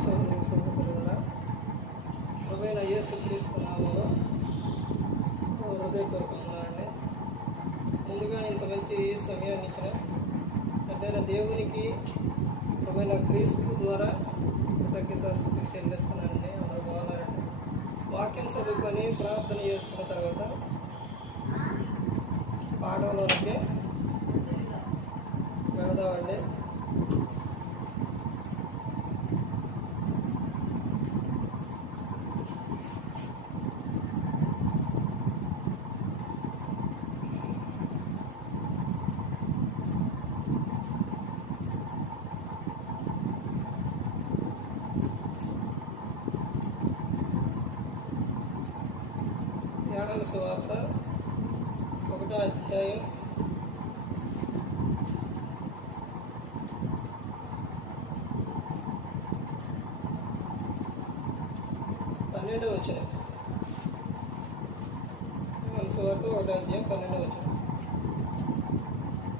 సోదరు సోదరులారా ఒకవేళ యేసు క్రీస్తు నామలో హృదయపూర్వకంగానే ముందుగా ఇంత మంచి సమయాన్ని ఇచ్చిన అంటే దేవునికి ఒకవేళ క్రీస్తు ద్వారా కృతజ్ఞత స్థుతి చెల్లిస్తున్నానండి అందరూ బాగున్నారండి వాక్యం చదువుకొని ప్రార్థన చేసుకున్న తర్వాత పాఠంలోనికి వెళదామండి. సువార్త ఒకటో అధ్యాయం. పన్నెండు వచ్చిన సువార్త ఒకటో అధ్యాయం పన్నెండు వచ్చిన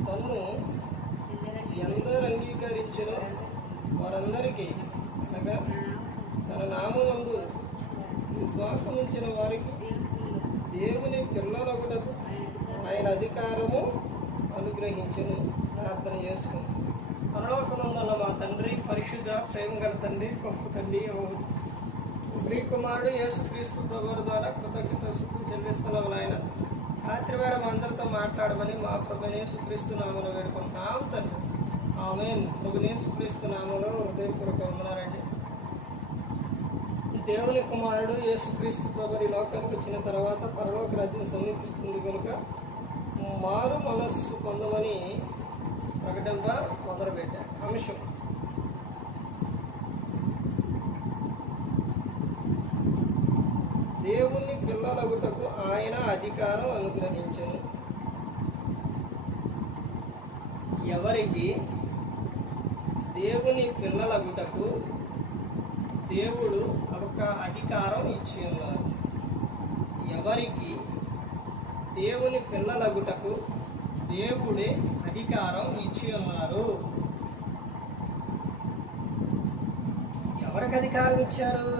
తను ఎందరు అంగీకరించిన వారందరికీ అనగా తన నామందు విశ్వాసం ఉంచిన వారికి పిల్లలొకటకు ఆయన అధికారము అనుగ్రహించను ప్రార్థన చేసుకుంది పరలోకమున్న మా తండ్రి పరిశుద్ధ ప్రేమ గల తండ్రి గొప్ప తండ్రి గ్రీ కుమారుడు యేసుక్రీస్తు ప్రభువు ద్వారా కృతజ్ఞత శుద్ధి చెల్లిస్తున్నాము ఆయన రాత్రి వేళ అందరితో మాట్లాడమని మా ప్రభు యేసుక్రీస్తు నామలో వేడుకుంటున్నాం తండ్రి. ఆమె ప్రభు యేసుక్రీస్తు నామలో హృదయపూర్వక ఉన్నారండి దేవుని కుమారుడు యేసుక్రీస్తు ప్రభు ఈ లోకానికి వచ్చిన తర్వాత పరలోక రాజ్యం సమీపిస్తుంది కనుక మారు మనస్సు పొందమని ప్రకటనగా మొదలుపెట్టారు. అంశం దేవుని పిల్లలగుటకు ఆయన అధికారం అనుగ్రహించను. ఎవరికి? దేవుని పిల్లలగుటకు దేవుడు యొక్క అధికారం ఇచ్చి ఉన్నారు ఎవరికి? దేవుని పిల్లలగుటకు దేవుడే అధికారం ఇచ్చి ఉన్నారు ఎవరికి అధికారం ఇచ్చారు?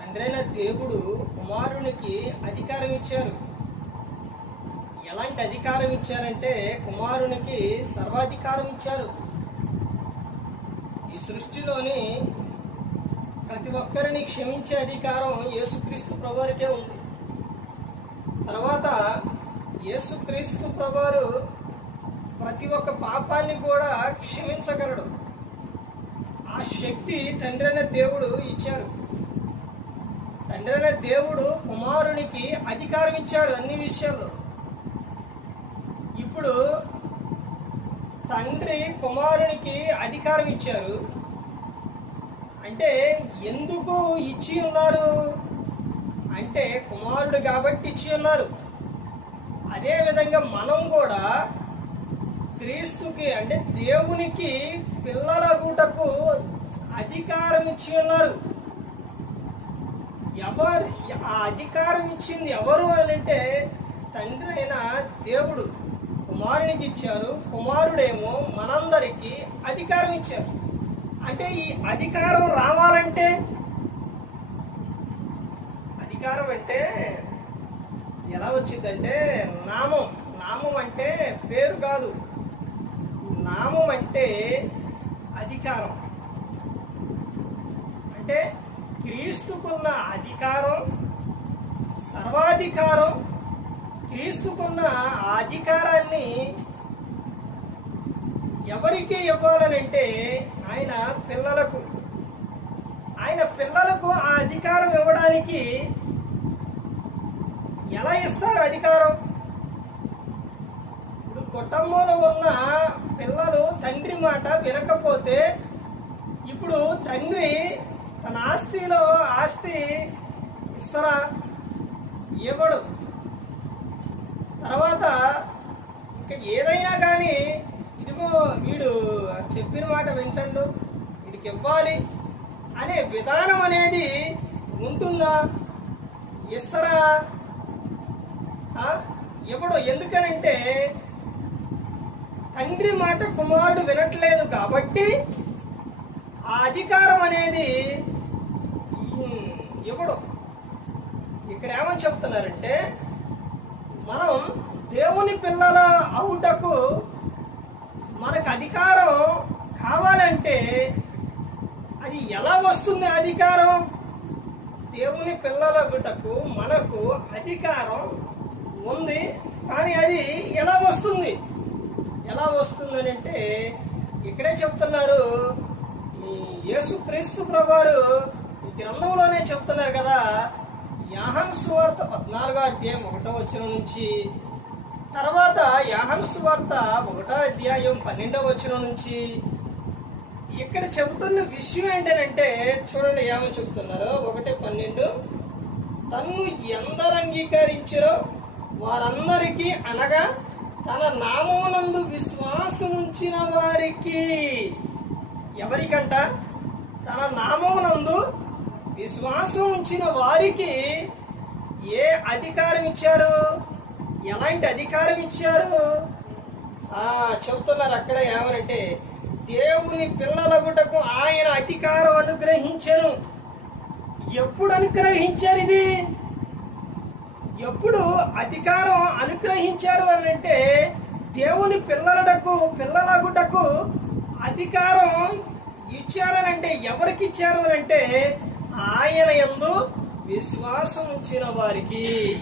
తండ్రైన దేవుడు కుమారునికి అధికారం ఇచ్చారు. ఎలాంటి అధికారం ఇచ్చారంటే కుమారునికి సర్వాధికారం ఇచ్చారు. ఈ సృష్టిలోని ప్రతి ఒక్కరిని క్షమించే అధికారం యేసుక్రీస్తు ప్రభువారికే ఉంది. తర్వాత యేసుక్రీస్తు ప్రభువారు ప్రతి ఒక్క పాపాన్ని కూడా క్షమించగలడు. ఆ శక్తి తండ్రైన దేవుడు ఇచ్చారు. తండ్రైన దేవుడు కుమారునికి అధికారం ఇచ్చారు అన్ని విషయాల్లో. ఇప్పుడు తండ్రి కుమారునికి అధికారం ఇచ్చారు. అంటే ఎందుకు ఇచ్చి ఉన్నారు? అంటే కుమారుడు కాబట్టి ఇచ్చి ఉన్నారు. అదే విధంగా మనం కూడా క్రీస్తుకి అంటే దేవునికి పిల్లల గుటకు అధికారం ఇచ్చి ఉన్నారు. ఎవరు ఆ అధికారం ఇచ్చింది ఎవరు అని అంటే తండ్రి అయిన దేవుడు కుమారునికి ఇచ్చారు. కుమారుడేమో మనందరికీ అధికారం ఇచ్చారు. అంటే ఈ అధికారం రావాలంటే అధికారం అంటే ఎలా వచ్చిందంటే నామం. నామం అంటే పేరు కాదు. నామం అంటే అధికారం. అంటే క్రీస్తుకున్న అధికారం సర్వాధికారం క్రీస్తుకున్న అధికారాన్ని ఎవరికి ఇవ్వాలనంటే ఆయన పిల్లలకు. ఆయన పిల్లలకు ఆ అధికారం ఇవ్వడానికి ఎలా ఇస్తారు అధికారం? ఇప్పుడు కుటుంబంలో ఉన్న పిల్లలు తండ్రి మాట వినకపోతే ఇప్పుడు తండ్రి తన ఆస్తిలో ఆస్తి ఇస్తారా? ఇవ్వడు. తర్వాత ఇంకా ఏదైనా కానీ ఇదిగో వీడు చెప్పిన మాట వింటాడు? వీడికి ఇవ్వాలి అనే విధానం అనేది ఉంటుందా? ఇస్తారా? ఇవ్వడం ఎందుకనంటే తండ్రి మాట కుమారుడు వినట్లేదు కాబట్టి ఆ అధికారం అనేది ఉమ్, ఇవ్వడు ఇక్కడ ఏమని చెప్తున్నారంటే మనం దేవుని పిల్లల అవుటకు మనకు అధికారం కావాలంటే అది ఎలా వస్తుంది అధికారం? దేవుని పిల్లలగుటకు మనకు అధికారం ఉంది కానీ అది ఎలా వస్తుంది? ఎలా వస్తుందని అంటే ఇక్కడే చెప్తున్నారు ఈ యేసుక్రీస్తు ప్రభువారు ఈ గ్రంథంలోనే చెప్తున్నారు కదా యాహన్ సువార్త పద్నాలుగో అధ్యాయం ఒకటో వచ్చిన నుంచి తర్వాత యాహంసు వార్త ఒకటో అధ్యాయం పన్నెండవ వచ్చిన నుంచి ఇక్కడ చెబుతున్న విషయం ఏంటంటే చూడండి ఏమని చెబుతున్నారు. ఒకటి పన్నెండు. తన్ను ఎందరు అంగీకరించారో వారందరికీ అనగా తన నామమునందు విశ్వాసం ఉంచిన వారికి. ఎవరికంట? తన నామమునందు విశ్వాసం ఉంచిన వారికి ఏ అధికారం ఇచ్చారు? ఎలాంటి అధికారం ఇచ్చారు? ఆ చెప్తున్నారు అక్కడ ఏమనంటే దేవుని పిల్లలగుటకు ఆయన అధికారం అనుగ్రహించను. ఎప్పుడు అనుగ్రహించారు ఇది? ఎప్పుడు అధికారం అనుగ్రహించారు అని అంటే దేవుని పిల్లలటకు పిల్లలగుటకు అధికారం ఇచ్చారనంటే ఎవరికి ఇచ్చారు అని అంటే ఆయన ఎందు విశ్వాసం ఉంచిన వారికి.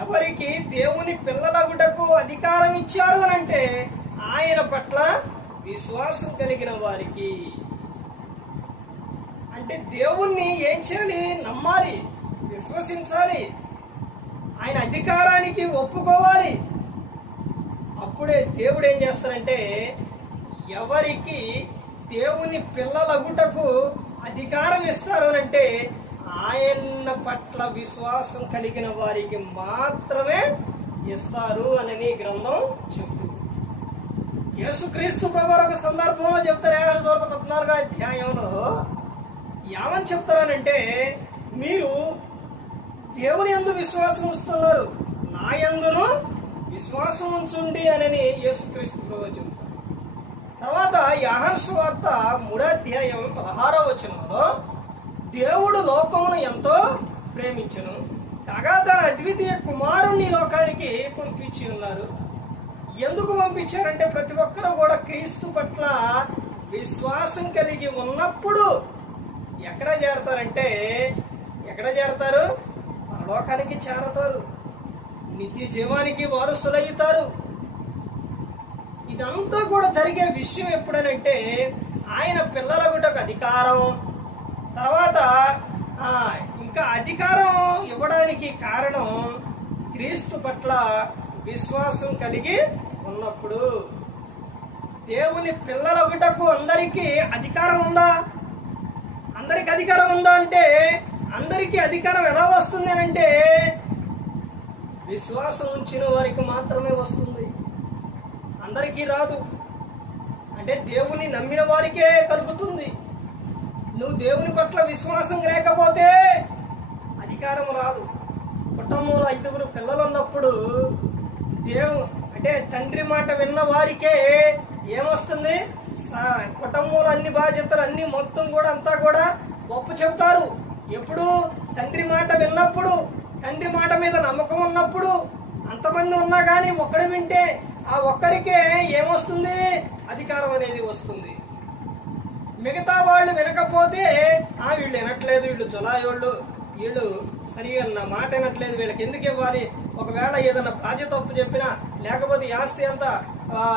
ఎవరికి దేవుని పిల్లలగుటకు అధికారం ఇచ్చారు అని అంటే ఆయన పట్ల విశ్వాసం కలిగిన వారికి. అంటే దేవుణ్ణి ఏం చేయాలి? నమ్మాలి విశ్వసించాలి ఆయన అధికారానికి ఒప్పుకోవాలి. అప్పుడే దేవుడు ఏం చేస్తారంటే ఎవరికి దేవుని పిల్లలగుటకు అధికారం ఇస్తారు అని అంటే ఆయన పట్ల విశ్వాసం కలిగిన వారికి మాత్రమే ఇస్తారు అని గ్రంథం చెబుతుంది యేసుక్రీస్తు ప్రభు ఒక సందర్భంలో చెప్తారు ఏమైనా చోట పద్నాలుగో అధ్యాయంలో. ఏమని చెప్తారనంటే మీరు దేవుని ఎందు విశ్వాసం ఉంచుతున్నారు నా యందును విశ్వాసం ఉంచుండి అని యేసుక్రీస్తు ప్రభు చెప్తారు. తర్వాత యాహర్ష వార్త మూడో అధ్యాయం పదహారో వచనంలో దేవుడు లోకమును ఎంతో ప్రేమించును. కాగా తన అద్వితీయ కుమారుణ్ణి లోకానికి పంపించి ఉన్నారు. ఎందుకు పంపించారంటే ప్రతి ఒక్కరూ కూడా క్రీస్తు పట్ల విశ్వాసం కలిగి ఉన్నప్పుడు ఎక్కడ చేరతారంటే ఎక్కడ చేరతారు? పరలోకానికి చేరతారు. నిత్య జీవానికి వారసులయ్యుతారు ఇదంతా కూడా జరిగే విషయం ఎప్పుడనంటే ఆయన పిల్లల గుటకు అధికారం తర్వాత ఇంకా అధికారం ఇవ్వడానికి కారణం క్రీస్తు పట్ల విశ్వాసం కలిగి ఉన్నప్పుడు. దేవుని పిల్లల ఒకటకు అందరికీ అధికారం ఉందా? అందరికి అధికారం ఉందా అంటే అందరికీ అధికారం ఎలా వస్తుంది అని అంటే విశ్వాసం ఉంచిన వారికి మాత్రమే వస్తుంది. అందరికీ రాదు. అంటే దేవుని నమ్మిన వారికే కలుగుతుంది. నువ్వు దేవుని పట్ల విశ్వాసం లేకపోతే అధికారం రాదు. కుటుంబంలో ఐదుగురు పిల్లలు ఉన్నప్పుడు దేవు అంటే తండ్రి మాట విన్న వారికే ఏమొస్తుంది? స- కుటుంబంలో అన్ని బాధ్యతలు అన్ని మొత్తం కూడా అంతా కూడా ఒప్పు చెబుతారు. ఎప్పుడు? తండ్రి మాట విన్నప్పుడు తండ్రి మాట మీద నమ్మకం ఉన్నప్పుడు అంతమంది ఉన్నా కానీ ఒక్కడు వింటే ఆ ఒక్కరికే ఏమొస్తుంది? అధికారం అనేది వస్తుంది. మిగతా వాళ్ళు వినకపోతే ఆ వీళ్ళు వినట్లేదు వీళ్ళు జులాయోళ్ళు వీళ్ళు సరిగా నా మాట వినట్లేదు వీళ్ళకి ఎందుకు ఇవ్వాలి? ఒకవేళ ఏదైనా బాధ్యత ఒప్పు చెప్పినా లేకపోతే ఆస్తి అంతా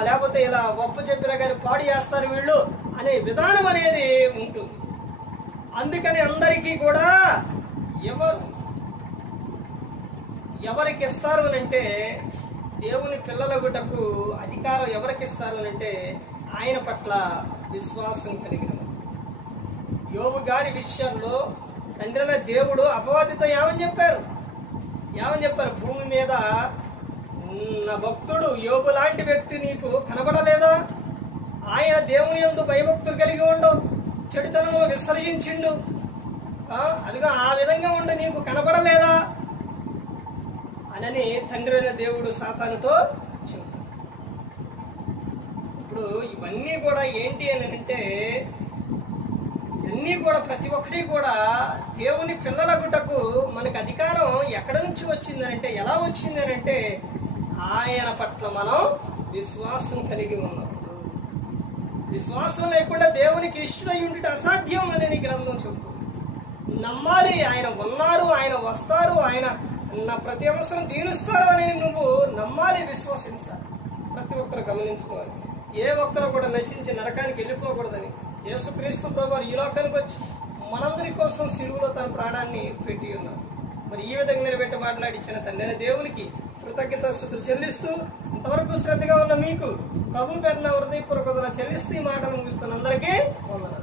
లేకపోతే ఇలా ఒప్పు చెప్పినా కానీ పాడు చేస్తారు వీళ్ళు అనే విధానం అనేది ఉంటుంది. అందుకని అందరికీ కూడా ఎవరు ఎవరికి ఇస్తారు అంటే దేవుని పిల్లల గుటకు అధికారం ఎవరికి ఇస్తారు అంటే ఆయన పట్ల విశ్వాసం కలిగిన యోగు గారి విషయంలో తండ్రిన దేవుడు అపవాదితో ఏమని చెప్పారు. ఏమని చెప్పారు భూమి మీద నా భక్తుడు యోగు లాంటి వ్యక్తి నీకు కనబడలేదా? ఆయన దేవుని యందు భయభక్తులు కలిగి ఉండు చెడుతనము విసర్జించిండు. ఆ, అదిగో ఆ విధంగా ఉండు నీకు కనబడలేదా? అనని తండ్రి అయిన దేవుడు సాతానుతో ఇప్పుడు ఇవన్నీ కూడా ఏంటి అని అంటే ఇవన్నీ కూడా ప్రతి ఒక్కటి కూడా దేవుని పిల్లల గుడ్డకు మనకు అధికారం ఎక్కడ నుంచి వచ్చిందనంటే ఎలా వచ్చిందనంటే ఆయన పట్ల మనం విశ్వాసం కలిగి ఉన్నప్పుడు విశ్వాసం లేకుండా దేవునికి ఇష్టమై ఉండుట అసాధ్యం అని నీ గ్రంథం చెబుతుంది. నమ్మాలి ఆయన ఉన్నారు ఆయన వస్తారు ఆయన నా ప్రతి అవసరం తీరుస్తారు అని నువ్వు నమ్మాలి విశ్వసించాలి. ప్రతి ఒక్కరు గమనించుకోవాలి. ఏ ఒక్కరు కూడా నశించి నరకానికి వెళ్ళిపోకూడదని యేసుక్రీస్తు ప్రభు ఈ లోకానికి వచ్చి మనందరి కోసం సిలువలో తన ప్రాణాన్ని పెట్టి ఉన్నారు. మరి ఈ విధంగా నిలబెట్టి మాట్లాడించిన తండ్రి దేవునికి కృతజ్ఞత స్థుతులు చెల్లిస్తూ ఇంతవరకు శ్రద్ధగా ఉన్న మీకు ప్రభు పెట్టిన హృదయపూర్వకతలు చెల్లిస్తూ ఈ మాటలు ముగిస్తున్న అందరికీ వందనాలు.